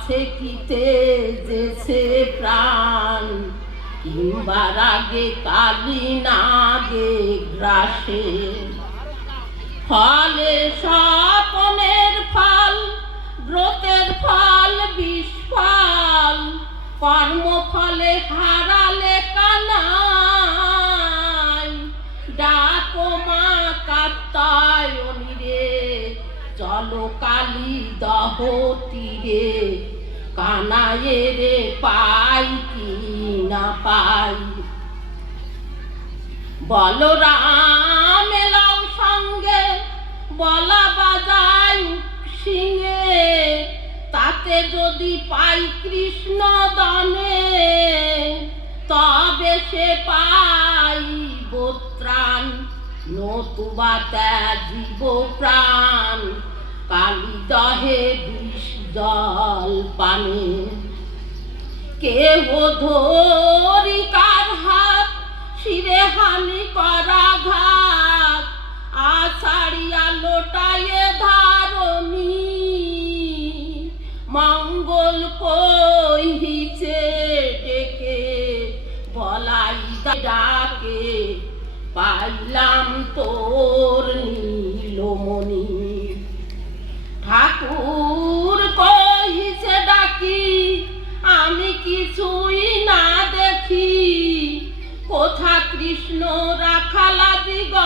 আছে কি তেজেছে প্রাণ, কিংবা রাগে কালি নাগে গ্রাসে। ফলে স্বপনের ফল, ব্রতের ফল বিস্ফল, কর্মফলে হারালে কানাই। ডাকো মা কাত্যায়নী রে, চলো কালী দহ তীরে, কানায়ে রে পাই কি না পাই। বলরাম এলাও সঙ্গে, বলা বাজায় সিংহে, তাতে যদি পাই কৃষ্ণ দনে, তবে সে পাইব ত্রাণ, নতুবা ত্যাজিব প্রাণ, কালী দহে বিষ জল পানে। কেহ ধরি কার হাত, শিরে হানি করা ঘাত, আছাড়িয়া লোটায়ে ধারণী, মঙ্গল কহিছে ডেকে, বলাই ডাকে, পাইলাম তোর নীলমণি। ঠাকুর কহিছে ডাকি, আমি কিছুই না দেখি, কোথা কৃষ্ণ রাখালাদিগণ,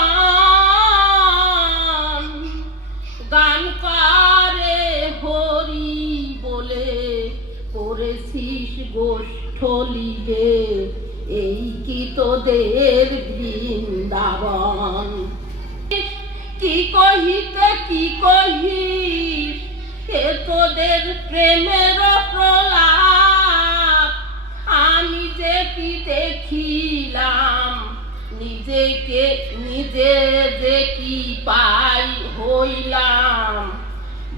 গান করে হরি বলে, করেছিস গোষ্ঠলিগে, এই কি তোদের বৃন্দাবন। কি কহিতে কি কহিস, এ তোদের প্রেমের প্রলাপ, আমি যে কি দেখিলাম, নিজেকে নিজে যে কি পাই হইলাম,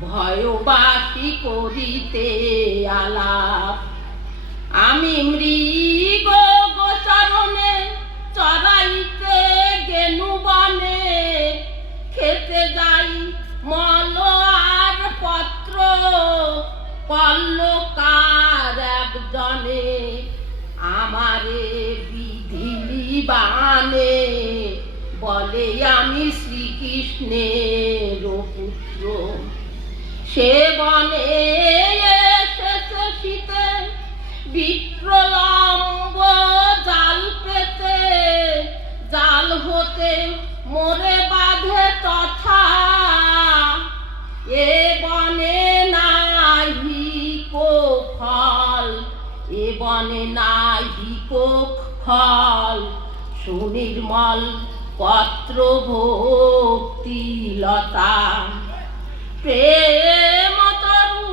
ভয়বাসী করিতে আলাপ। আমি মৃগ গোচরণে, চরাইতে গেনু বনে, খেতে যাই মল আর পত্র, কল্লকার একজনে, আমারে বিধিলি বানে, বলে আমি শ্রীকৃষ্ণের পুত্র। সে বনে এসেছে শীতে, বিপ্রলম্ব জাল পেতে, জাল হতে মোরে বাঁধে তথা, এ বনে নাহি কো ফল, এ বনে নাহি কো ফল, সুনির্মল পত্র ভক্তি লতা। প্রেম তরু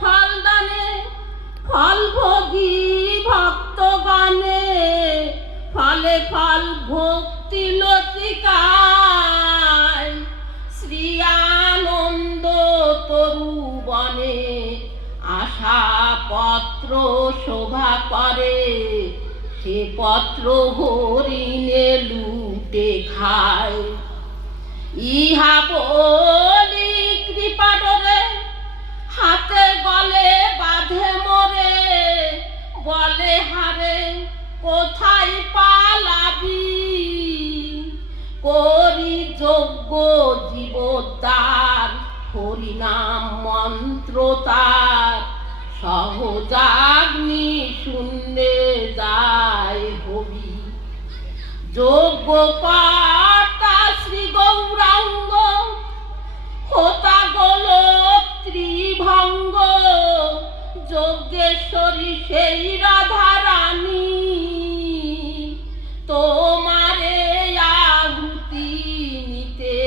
ফল দানে, ফল ভোগী ভক্তগণে, ফলে ফল ভক্তি লতিকায়। শ্রী আনন্দ তরু বনে, আশা পত্র শোভা করে, সে পত্র হরিণে লুটে খায়। ইহা বলি কৃপাডরে, হাতে গলে বাঁধে মোরে, বলে হারে কোথায় পালাবি, করি যজ্ঞ জীবোদ্ধার, হরিনাম মন্ত্র তার, সহজাগ্নি শূন্যে যায় হবি। যজ্ঞ কর্তা শ্রী গৌরাঙ্গ, হোতা গোলক ত্রিভঙ্গ, যজ্ঞেশ্বরী সেই রাধা রানী, তোমারে আহুতি নিতে,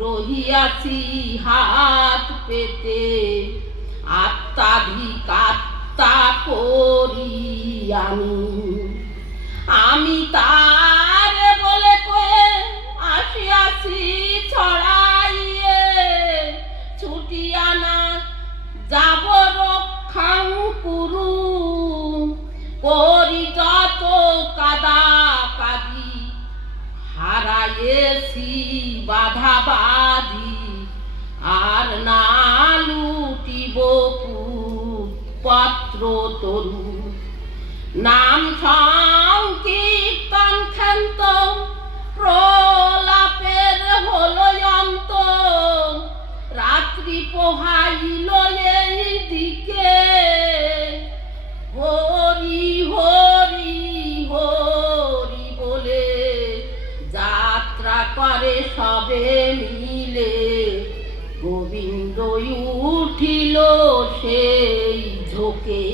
রহিয়াছি হাত পেতে, আত্মাধিক আত্মা করি আমি তারে বলে কয়ে আসিয়াছি ছড়াইয়ে, ছুটিয়া না যাব রক্ষাং কুরু, করি যত কাদা কাদি, হারাইয়েছি বাধা বাধি, আর না লুটিব পুত্র নাম সংকীর্তন ক্ষান্ত প্রলাপের হলো অন্ত, রাত্রি পোহাইল এই দিকে, হরি হরি হরি বলে যাত্রা করে সবে মিলে। গোবিন্দ উঠিল সেই ঝোঁকে,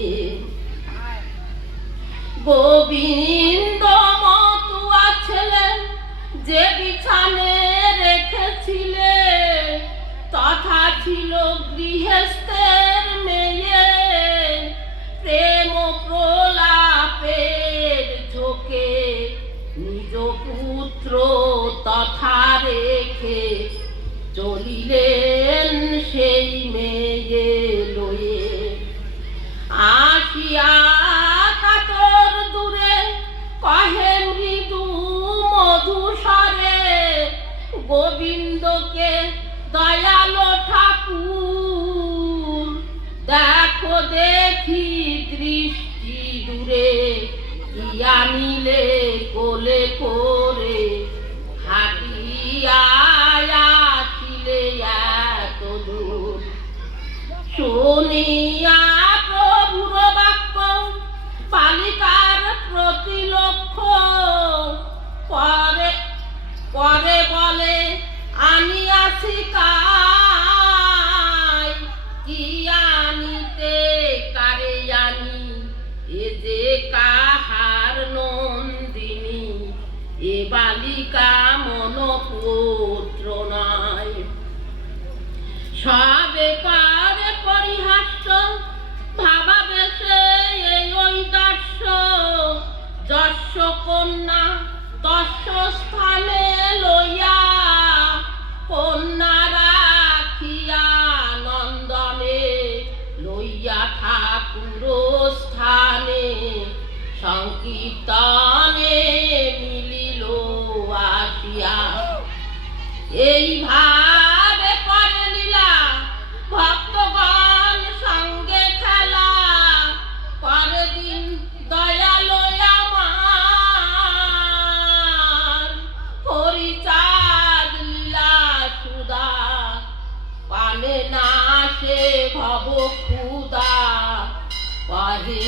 গোবিন্দ মতুয়া ছেলে যে বিছানে রেখেছিলে, তথা ছিল গৃহস্থের মেয়ে, প্রেম প্রলাপের ঝোঁকে নিজ পুত্র তথা রেখে চলিলেন সেই মেয়ে লয়ে। আসিয়া কাতর দূরে কহে মৃদু মধুস্বরে, গোবিন্দকে দয়ালো ঠাকুর দেখো দেখি দৃষ্টি দূরে, ইয়া নিলে কোলে করে হাঁটিয়া আসিলে এত দূর। শুনিয়া প্রভুর বাক্য বালিকার প্রতি লক্ষ্য, পরে পরে বলে আনিয়াছি কাই, কি আনিতে কারে জানি, এ যে কাহার নন্দিনী, এ বালিকা মনপুত্র নয়। সবে কারে পরিহাস্য ভাবাবেশে এই ঐদাস্য, যস্য কন্যা তস্য স্থানে লইয়া, কন্যা রাখিয়া নন্দনে লইয়া ঠাকুর স্থানে, সংকীর্তনে মিলিল আসিয়া। এইভাবে করে লীলা ভক্তগণ সঙ্গে খেলা, পরে দিন দয়ালো আমার, হরিচাঁদ লীলা সুদা, পানে না সে ভব ক্ষুদা, কহে